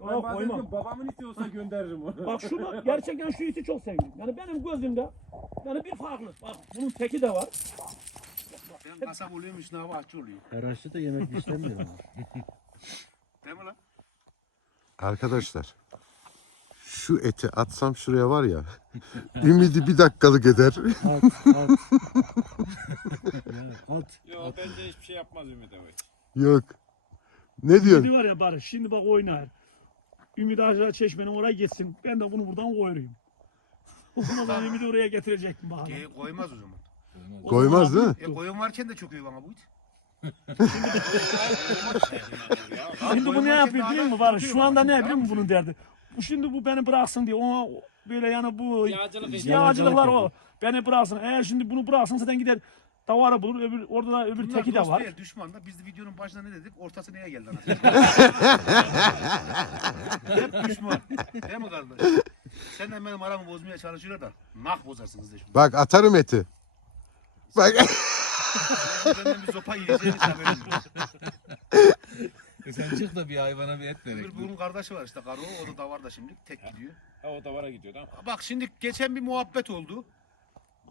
Ben Yok, bazen koymam. diyorum, babamın iti olsa gönderirim onu. Bak şunu gerçekten şu iti çok seviyorum. Yani benim gözümde yani bir farklı. Bak bunun teki de var. Ben kasap oluyormuş ne ahçı oluyor. Her aşçı da yemek istemiyor ama. Değil mi lan? Arkadaşlar şu eti atsam şuraya var ya ümidi bir dakikalık eder. At, at. ya, at. Yok bence hiçbir şey yapmaz Ümit. Yok. Ne diyorsun? Şimdi var ya Barış şimdi bak oynar. Ümit Acar Çeşme'nin oraya gitsin. Ben de bunu buradan koyarım. O zaman Ümit'i oraya getirecektim bakalım. E, koymaz o zaman. Koymaz değil mi? E koyun varken de çok iyi bana bu it. Şimdi bu ne yapıyor biliyor musun Barış? Şu anda ne biliyor musun bunun derdi? Bu şimdi bu beni bıraksın diye ona böyle yani bu Yağcılık yağcılıklar o. Beni bıraksın. Eğer şimdi bunu bıraksın zaten gider davarı bulur. Öbür, orada da öbür Bunlar teki de dost var. değil, düşman da. Biz de videonun başında ne dedik? Ortası neye geldi anasını? Hep düşman. Değil mi kardeş? Sen de benim aramı bozmaya çalışıyorlar da nah bozarsınız de şimdi. Bak atarım eti. Bak Benden bir sopa yiyeceğiniz haberiniz yok. E sen çık da bir hayvana bir et verek. Öbür bunun kardeşi var işte Karo. O da davar da şimdi tek gidiyor. Ha o davara gidiyor tamam. Bak şimdi geçen bir muhabbet oldu.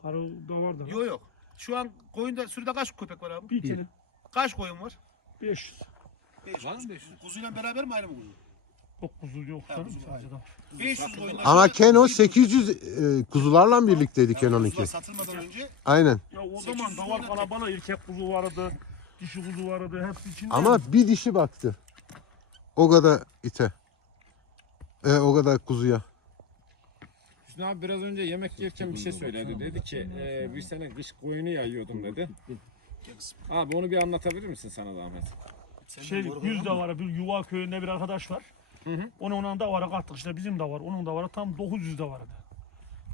Karı da var. Yok yok. Şu an koyunda sürüde kaç köpek var abi? Bir tane. Kaç koyun var? 500. Beş. Var mı 500? Kuzuyla beraber mi ayrı mı kuzu? Yok kuzu yok Ha, kuzu var. sadece davar. 500 koyun. ama Keno 800 e, kuzularla birlikteydi Keno'nunki. Satılmadan önce Aynen. Ya o 800 zaman davar koyun kalabalık erkek kuzu vardı. Dişi kuzu vardı. Hepsi içinde. Ama bir dişi baktı. O kadar ite. E, o kadar kuzuya. Hüsnü abi biraz önce yemek yerken bir şey söyledi. Dedi ki e, bir sene kış koyunu yayıyordum dedi. Abi onu bir anlatabilir misin sana zahmet? şey yüz davara bir yuva köyünde bir arkadaş var. Hı hı. Onun ona davara kattık işte bizim de var. Onun da var tam 900 de vardı.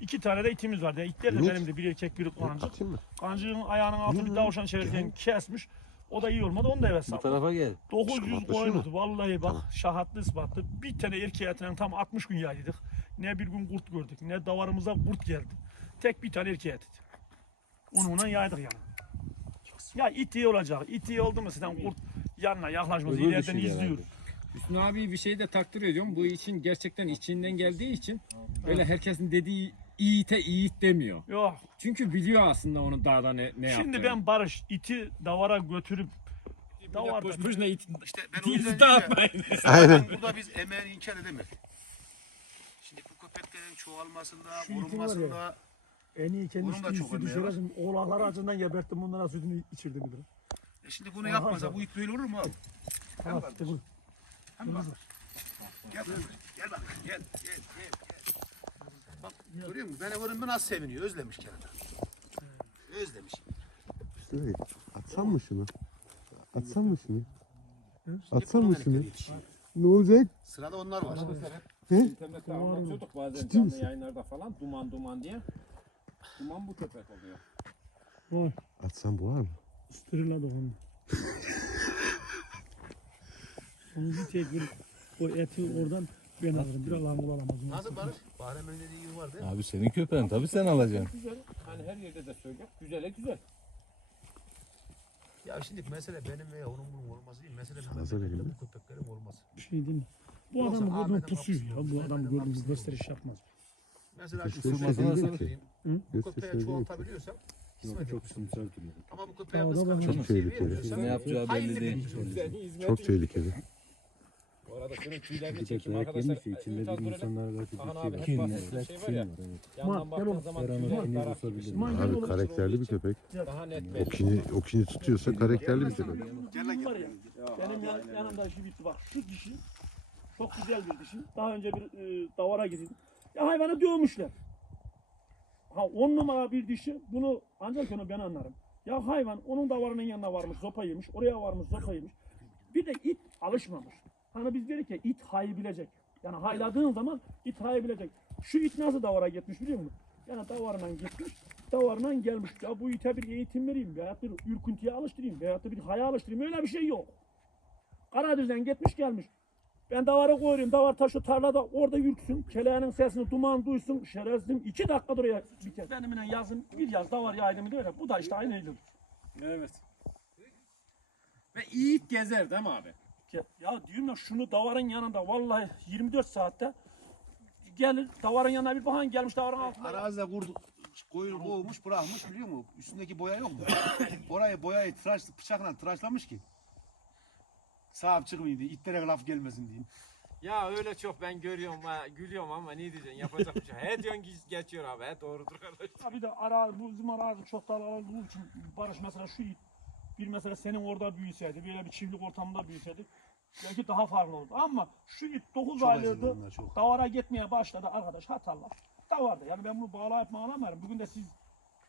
İki tane de itimiz vardı. Yani itler de benim de bir erkek bir kancık. Kancığın ayağının altını bir davuşan çevirirken kesmiş. O da iyi olmadı. Onu da eve Bu sattı. tarafa gel. 900 Şubatlı koyundu. Vallahi bak şahatlı ispatlı. Bir tane erkeğe etinden tam 60 gün yaydık. Ne bir gün kurt gördük ne davarımıza kurt geldi. Tek bir tane erkeğe ettik. Onunla yaydık yani. Ya it iyi olacak. İt iyi oldu mu zaten kurt yanına yaklaşmaz. Öbür İleriden izliyor. herhalde. Hüsnü abi bir şey de takdir ediyorum. Bu için gerçekten içinden geldiği için böyle herkesin dediği iyiite iyit demiyor. Yok. Çünkü biliyor aslında onun dağda ne, ne Şimdi yaptığını. ben Barış iti davara götürüp davar Boş boşuna it, işte ben o yüzden diyorum ya. Aynen. burada biz emeğini inkar edemeyiz. Köpeklerin çoğalmasında, Şu var en iyi kendi sütü düşürürüm. Oğlaklar acından geberttim bunlara sütünü içirdim bir e şimdi bunu yapmasa bu it böyle olur mu abi? İşte bu. Hem bak. Gel bak. Gel bak. Gel. Gel. Gel. gel. Bak görüyor musun? Beni görünme nasıl seviniyor. Özlemiş kendini. Özlemiş. Şurayı. Atsam mı şunu? Atsam mı şunu? Bunun mı şunu? Ne olacak? Sırada onlar var. İnternette anlatıyorduk bazen Ciddi canlı misin? yayınlarda falan duman duman diye. Duman bu köpek oluyor. Vay. Atsam bu var mı? Stırladı onu. Onu bir tek bir o eti oradan ben alırım. Bir Allah'ım olamaz. Nasıl Barış? Bahremin dediği yıl var değil mi? Abi senin köpeğin tabii sen alacaksın. Güzel. Hani her yerde de söylüyor. Güzele güzel. Ya şimdi mesele benim veya onun bunun olması değil. Mesele Fazla memlekette vereyim bu köpeklerin olması. Bir şey değil mi? Bu Yoksa adam gördüğün Ahmet'in pusuyor ya. Bu adam gördüğün kapısında gösteriş yapmaz. Mesela şu değil masada ki. satayım. Bu Gösterişleri köpeği değil ki. çoğaltabiliyorsam hizmet Çok simsar duruyor. Ama bu köpeğe kıskanç bana- bir Çok şey tehlikeli. Ne yapacağı hayırlı belli bir değil. şey. Güzel hizmet Çok tehlikeli. Bu arada şunun tüylerini Bir de çekeyim dayak arkadaşlar. yemişse içinde Ümit bir Azgur'un insanlar belki Kaan bir abi şey hep var. bahsettiği şey var ya. Kim var, evet. Yandan baktığın zaman tüyler kini darak olsa gibi. bilir. İsmail gel Abi karakterli bir köpek. Daha net O belli. kini, o kini tutuyorsa karakterli bir köpek. Bunun var ya, benim yan, yanımda şu bitti bak şu dişi çok güzel bir dişi. Daha önce bir e, davara gidildi. Ya hayvanı dövmüşler. Ha on numara bir dişi bunu ancak onu ben anlarım. Ya hayvan onun davarının yanına varmış zopa yemiş. Oraya varmış zopa yemiş. Bir de it alışmamış. Hani biz dedik ya it hayı bilecek. Yani hayladığın zaman it hayı bilecek. Şu it nasıl davara gitmiş biliyor musun? Yani davarından gitmiş, davarından gelmiş. Ya bu ite bir eğitim vereyim veyahut bir ürküntüye alıştırayım veyahut da bir haya alıştırayım. Öyle bir şey yok. Karadüz'den gitmiş gelmiş. Ben davara koyayım. Davar taşı tarlada orada yürüksün. Keleğinin sesini duman duysun. Şerefsizim iki dakika oraya biter. Benimle yazın bir yaz davar yaydım diyor ya. Bu da işte aynıydı. Evet. Ve iyi gezer değil mi abi? Ya diyorum ya şunu davarın yanında vallahi 24 saatte gelir davarın yanına bir bakan gelmiş davarın altında. Arazide kurdu, koyun kovmuş bırakmış biliyor musun? Üstündeki boya yok mu? Orayı boyayı tıraş, bıçakla tıraşlamış ki. Sahip çıkmayayım diye, itlere laf gelmesin diyeyim. Ya öyle çok ben görüyorum ha, gülüyorum ama ne diyeceksin yapacak bir şey. He diyorsun ki geçiyor abi he doğrudur kardeş. Ya bir de ara, bu bizim arazi çok da olduğu için Barış mesela şu it, bir mesela senin orada büyüseydi, böyle bir çiftlik ortamında büyüseydi belki daha farklı olurdu. Ama şu it 9 Çok davara gitmeye başladı arkadaş hatalar. Davarda yani ben bunu bağlayıp bağlamıyorum. Bugün de siz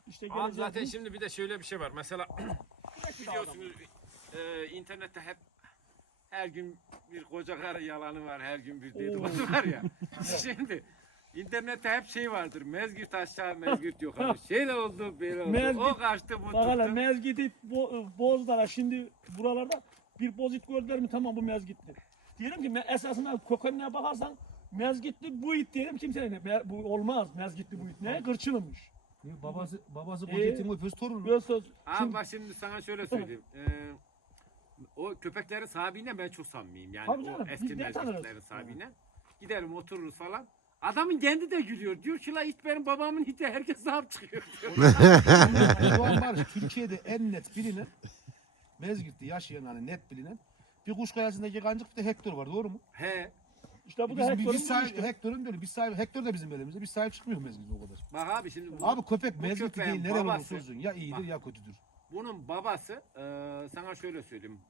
işte Abi geleceğiz zaten şimdi bir de şöyle bir şey var. Mesela biliyorsunuz e, internette hep her gün bir koca karı yalanı var, her gün bir dedikodu var ya. Şimdi internette hep şey vardır. Mezgit aşağı, mezgit yukarı. Şöyle oldu, böyle oldu. Mezgit- o kaçtı, bu Bak hele tuttu. mezgiti bo, bozlara şimdi buralarda bir bozit gördüler mi tamam bu mezgitti. Diyelim ki esasında kökenine bakarsan mezgitli bu it diyelim kimse ne me- bu olmaz mezgitli bu it ne kırçınmış. Babası babası Ee, Kudret'in öpüz torunu. Bak şimdi sana şöyle söyleyeyim. Ee, o köpeklerin sahibiyle ben çok samimiyim. Yani Tabii o canım, eski biz de tanırız. sahibiyle. Giderim otururuz falan. Adamın kendi de gülüyor. Diyor ki la it benim babamın iti herkes sahip çıkıyor diyor. Şu an var Türkiye'de en net bilinen Mezgit'te yaşayan hani net bilinen bir kuş kayasındaki kancık bir de Hector var doğru mu? He. işte bu da Biz, biz, Hector'un biz sahip, işte. Hector'un böyle biz sahip Hector da bizim elimizde biz sahip çıkmıyor Mezgit'e o kadar. Bak abi şimdi bu- Abi köpek köpeğin değil babası- olursa olsun ya iyidir Bak. ya kötüdür. Bunun babası e, sana şöyle söyleyeyim.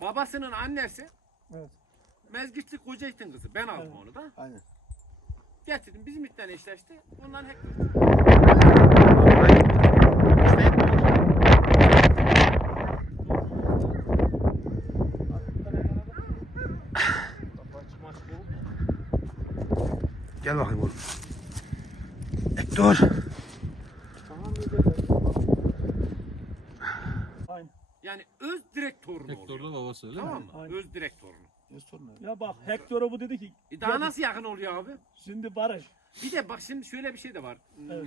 Babasının annesi Evet. Mezgitli koca itin kızı. Ben aldım Evet. onu da. Aynen. Getirdim bizim itten eşleşti. Ondan Hector. Gel bakayım oğlum. Hector. Aynen. Yani öz direkt torunu oluyor. Hector'da babası öyle Tamam mi? mı? Aynen. Öz direkt torunu. Ne? Ya bak Hector'a bu dedi ki E daha nasıl yakın oluyor abi? şimdi Barış. Bir de bak şimdi şöyle bir şey de var. Hmm, Evet.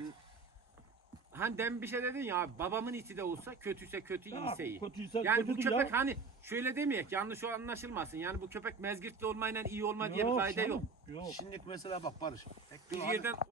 Hani demin bir şey dedin ya abi, babamın iti de olsa kötüyse kötü Ya, iyiyse iyi. kötüyse Yani bu kötüdür köpek ya. hani şöyle demeyek yanlış o anlaşılmasın. Yani bu köpek mezgirtli olmayla iyi olma diye bir Yok kaide yok. canım, Yok. Şimdi mesela bak Barış. Bir Hector yerden